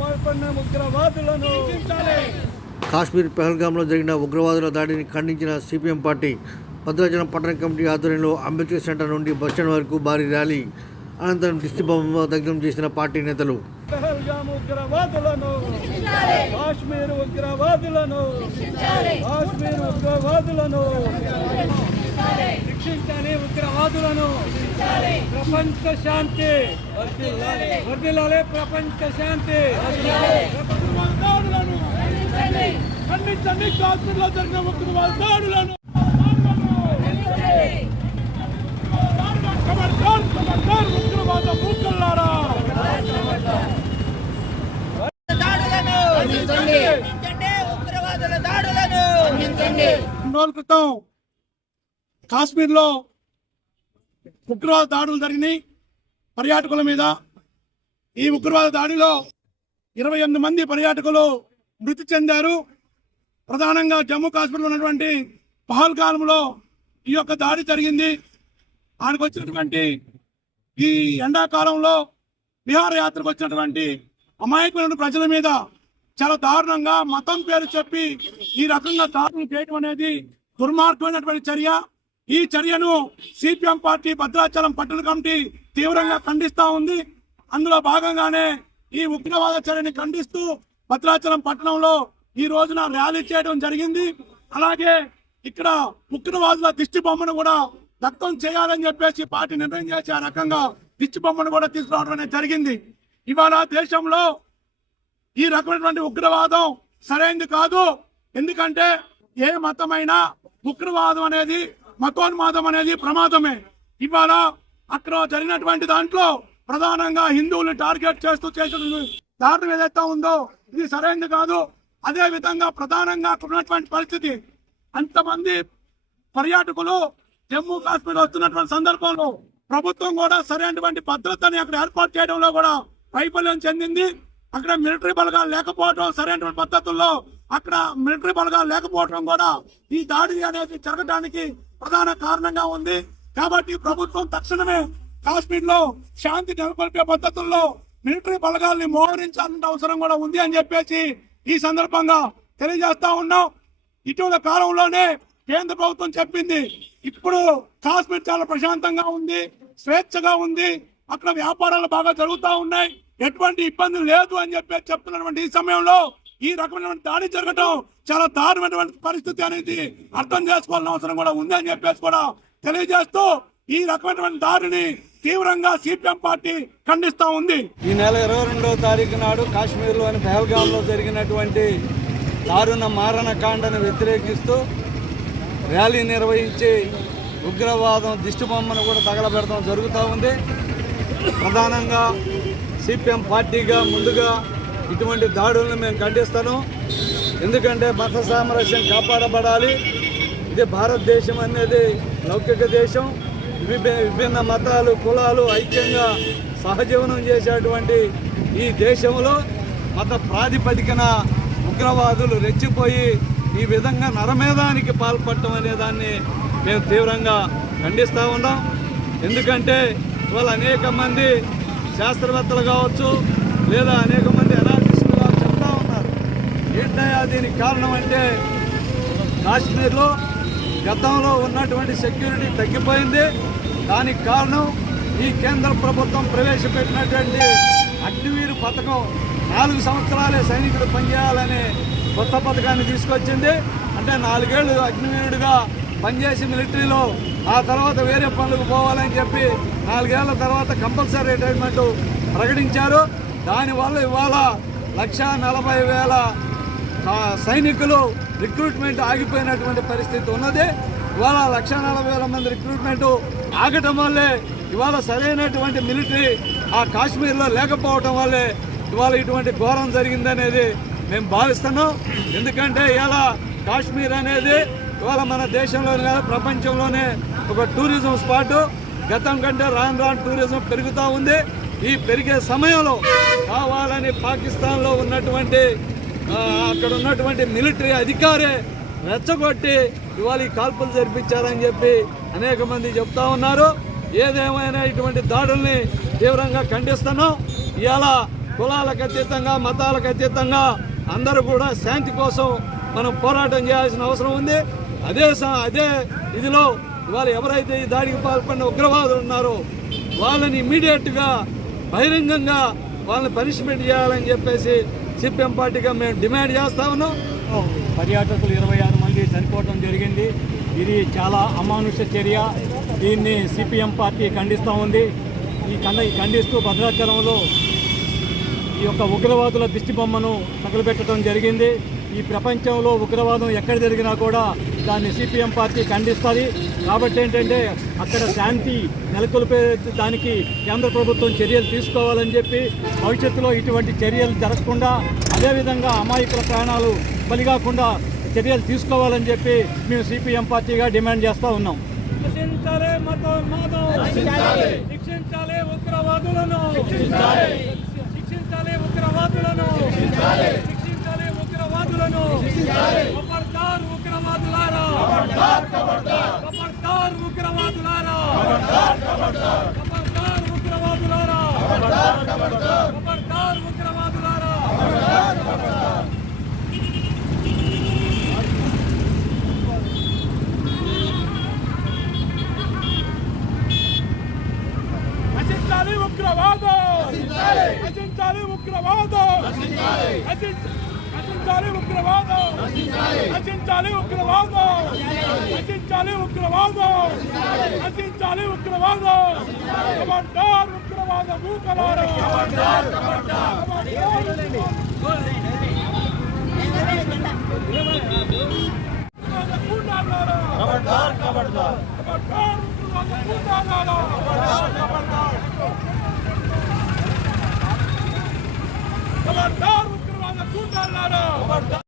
పాల్పడిన ఉగ్రవాదులను. కాశ్మీర్ పెహల్గాంలో జరిగిన ఉగ్రవాదుల దాడిని ఖండించిన సిపిఎం పార్టీ భద్రాచలం పట్టణ కమిటీ ఆధ్వర్యంలో అంబేద్కర్ సెంటర్ నుండి బస్టాండ్ వరకు భారీ ర్యాలీ. అనంతరం దిష్టి బొమ్మ దగ్ధం చేసిన పార్టీ నేతలు. పహల్గామ్ ఉగ్రవాదులను. కాశ్మీర్ ఉగ్రవాదులను. కాశ్మీర్ ఉగ్రవాదులను. శిక్షించాలి ఉగ్రవాదులను. ప్రపంచ శాంతి. వర్దిల్లాలి ప్రపంచ శాంతి. ఉగ్రవాదులను ఖండించండి కాశ్మీర్లో జరిగిన ఖబర్దార్ ఖబర్దార్ ఉగ్రవాద మూకల్లారా దాడులను. దాడులను కాశ్మీర్లో ఉగ్రవాద దాడులు జరిగినాయి. పర్యాటకుల మీద ఈ ఉగ్రవాద దాడిలో ఇరవై ఎనిమిది మంది పర్యాటకులు మృతి చెందారు. ప్రధానంగా జమ్మూ కాశ్మీర్లో ఉన్నటువంటి పహల్గాలంలో ఈ యొక్క దాడి జరిగింది. ఆయనకు వచ్చినటువంటి ఈ ఎండాకాలంలో విహారయాత్రకు వచ్చినటువంటి అమాయకులైన ప్రజల మీద చాలా దారుణంగా మతం పేరు చెప్పి ఈ రకంగా దాడులు చేయడం అనేది దుర్మార్గమైనటువంటి చర్య. ఈ చర్యను సిపిఎం పార్టీ భద్రాచలం పట్టణ కమిటీ తీవ్రంగా ఖండిస్తా ఉంది. అందులో భాగంగానే ఈ ఉగ్రవాద చర్యని ఖండిస్తూ భద్రాచలం పట్టణంలో ఈ రోజున ర్యాలీ చేయడం జరిగింది. అలాగే ఇక్కడ ఉగ్రవాదుల దిష్టి బొమ్మను కూడా దత్తం చేయాలని చెప్పేసి పార్టీ నిర్ణయం చేసి ఆ రకంగా దిష్టి బొమ్మను కూడా తీసుకురావడం అనేది జరిగింది. ఇవాళ దేశంలో ఈ రకమైనటువంటి ఉగ్రవాదం సరైనది కాదు. ఎందుకంటే ఏ మతమైనా ఉగ్రవాదం అనేది మతోన్మాదం అనేది ప్రమాదమే. ఇవాళ అక్కడ జరిగినటువంటి దాంట్లో ప్రధానంగా హిందువుల్ని టార్గెట్ చేస్తూ చేసిన దారుణం ఏదైతే ఉందో ఇది సరైనది కాదు. అదే విధంగా ప్రధానంగా అక్కడ ఉన్నటువంటి పరిస్థితి. అంతమంది పర్యాటకులు జమ్మూ కాశ్మీర్ వస్తున్నటువంటి సందర్భంలో ప్రభుత్వం కూడా సరైనటువంటి భద్రతని అక్కడ ఏర్పాటు చేయడంలో కూడా వైఫల్యం చెందింది. అక్కడ మిలిటరీ బలగాలు లేకపోవడం సరైనటువంటి పద్ధతుల్లో అక్కడ మిలిటరీ బలగాలు లేకపోవడం కూడా ఈ దాడి అనేది జరగడానికి ప్రధాన కారణంగా ఉంది. కాబట్టి ప్రభుత్వం తక్షణమే కాశ్మీర్లో శాంతి నెలకొల్పే పద్ధతుల్లో మిలిటరీ బలగాల్ని మోహరించాల్సిన అవసరం కూడా ఉంది అని చెప్పేసి ఈ సందర్భంగా తెలియజేస్తా ఉన్నాం. ఇటీవల కాలంలోనే కేంద్ర ప్రభుత్వం చెప్పింది. ఇప్పుడు కాశ్మీర్ చాలా ప్రశాంతంగా ఉంది స్వేచ్ఛగా ఉంది అక్కడ వ్యాపారాలు బాగా జరుగుతూ ఉన్నాయి. ఎటువంటి ఇబ్బంది లేదు అని చెప్పి చెప్తున్నటువంటి ఈ సమయంలో ఈ రకమైనటువంటి దాడి జరగటం చాలా దారుణమైనటువంటి పరిస్థితి అనేది అర్థం చేసుకోవాల్సిన అవసరం కూడా ఉంది అని చెప్పేసి కూడా తెలియజేస్తూ ఈ రకమైనటువంటి దాడిని తీవ్రంగా సిపిఎం పార్టీ ఖండిస్తా ఉంది. ఈ నెల ఇరవై రెండవ తారీఖు నాడు కాశ్మీర్లోని పెహల్గాంలో జరిగినటువంటి దారుణ మారణకాండను వ్యతిరేకిస్తూ ర్యాలీ నిర్వహించి ఉగ్రవాదం దిష్టిబొమ్మను కూడా తగలబెడతాం జరుగుతూ ఉంది. ప్రధానంగా సిపిఎం పార్టీగా ముందుగా ఇటువంటి దాడులను మేము ఖండిస్తాను ఎందుకంటే మత సామరస్యం కాపాడబడాలి. ఇది భారతదేశం అనేది లౌకిక దేశం. విభి- విభిన్న మతాలు కులాలు ఐక్యంగా సహజీవనం చేసేటువంటి ఈ దేశంలో మత ప్రాతిపదికన ఉగ్రవాదులు రెచ్చిపోయి ఈ విధంగా నరమేధానికి పాల్పడటం అనే దాన్ని మేము తీవ్రంగా ఖండిస్తూ ఉన్నాం. ఎందుకంటే ఇవాళ అనేక మంది శాస్త్రవేత్తలు కావచ్చు లేదా అనేక మంది అనాలిస్టులు కావచ్చు చెప్తా ఉన్నారు ఏంటయ్యా దీనికి కారణం అంటే కాశ్మీర్లో గతంలో ఉన్నటువంటి సెక్యూరిటీ తగ్గిపోయింది. దానికి కారణం ఈ కేంద్ర ప్రభుత్వం ప్రవేశపెట్టినటువంటి అగ్నివీరు పథకం. నాలుగు సంవత్సరాలే సైనికుడు పనిచేయాలనే కొత్త పథకాన్ని తీసుకొచ్చింది. అంటే నాలుగేళ్ళు అగ్నివీరుడిగా పనిచేసి మిలిటరీలో ఆ తర్వాత వేరే పనులకు పోవాలని చెప్పి నాలుగేళ్ళ తర్వాత కంపల్సరీ రిటైర్మెంట్ ప్రకటించారు. దానివల్ల ఇవాళ లక్ష నలభై వేల సైనికులు రిక్రూట్మెంట్ ఆగిపోయినటువంటి పరిస్థితి ఉన్నది. ఇవాళ లక్ష నలభై వేల మంది రిక్రూట్మెంట్ ఆగటం వల్లే ఇవాళ సరైనటువంటి మిలిటరీ ఆ కాశ్మీర్లో లేకపోవటం వల్లే ఇవాళ ఇటువంటి ఘోరం జరిగిందనేది మేము భావిస్తున్నాం. ఎందుకంటే ఇలా కాశ్మీర్ అనేది ఇవాళ మన దేశంలోనే కాదు ప్రపంచంలోనే ఒక టూరిజం స్పాట్. గతం కంటే రాను రాను టూరిజం పెరుగుతూ ఉంది. ఈ పెరిగే సమయంలో కావాలని పాకిస్తాన్లో ఉన్నటువంటి అక్కడ ఉన్నటువంటి మిలిటరీ అధికారే రెచ్చగొట్టి ఇవాళ ఈ కాల్పులు జరిపించారని చెప్పి అనేక మంది చెప్తా ఉన్నారు. ఏదేమైనా ఇటువంటి దాడుల్ని తీవ్రంగా ఖండిస్తున్నాం. ఇవాళ కులాలకు అతీతంగా మతాలకు అతీతంగా అందరూ కూడా శాంతి కోసం మనం పోరాటం చేయాల్సిన అవసరం ఉంది. అదే అదే ఇదిలో ఇవాళ ఎవరైతే ఈ దాడికి పాల్పడిన ఉగ్రవాదులు ఉన్నారో వాళ్ళని ఇమీడియట్గా బహిరంగంగా వాళ్ళని పనిష్మెంట్ చేయాలని చెప్పేసి సిపిఎం పార్టీగా మేము డిమాండ్ చేస్తా ఉన్నాం. పర్యాటకులు ఇరవై ఆరు మంది చనిపోవడం జరిగింది. ఇది చాలా అమానుష చర్య. దీన్ని సిపిఎం పార్టీ ఖండిస్తూ ఉంది. ఈ కండ ఖండిస్తూ భద్రాచలంలో ఈ యొక్క ఉగ్రవాదుల దిష్టి బొమ్మను తగులబెట్టడం జరిగింది. ఈ ప్రపంచంలో ఉగ్రవాదం ఎక్కడ జరిగినా కూడా దాన్ని సిపిఎం పార్టీ ఖండిస్తుంది. కాబట్టి ఏంటంటే అక్కడ శాంతి నెలకొల్పే దానికి కేంద్ర ప్రభుత్వం చర్యలు తీసుకోవాలని చెప్పి భవిష్యత్తులో ఇటువంటి చర్యలు జరగకుండా అదేవిధంగా అమాయకుల ప్రాణాలు బలిగాకుండా చర్యలు తీసుకోవాలని చెప్పి మేము సిపిఎం పార్టీగా డిమాండ్ చేస్తూ ఉన్నాం. శిక్షించాలి ఉగ్రవాదులను. శిక్షించాలి. ఉగ్రవాదులను. శిక్షించాలి. ఉగ్రవాదులను. ఖబర్దార్ ఉగ్రవాదులారా. ఖబర్దార్ ఉగ్రవాదులారా. ఖబర్దార్ ఉగ్రవాదులారా. ఉగ్రవాదం. ఉగ్రవాదం. నశించాలి ఉగ్రవాదం. నశించాలి ఉగ్రవాదం. నశించాలి ఉగ్రవాదం. నశించాలి ఉగ్రవాదం. ఖబర్దార్ ఉగ్రవాద మూకలారా. ఖబర్దార్ ఖబర్దార్ ఖబర్దార్ ఖబర్దార్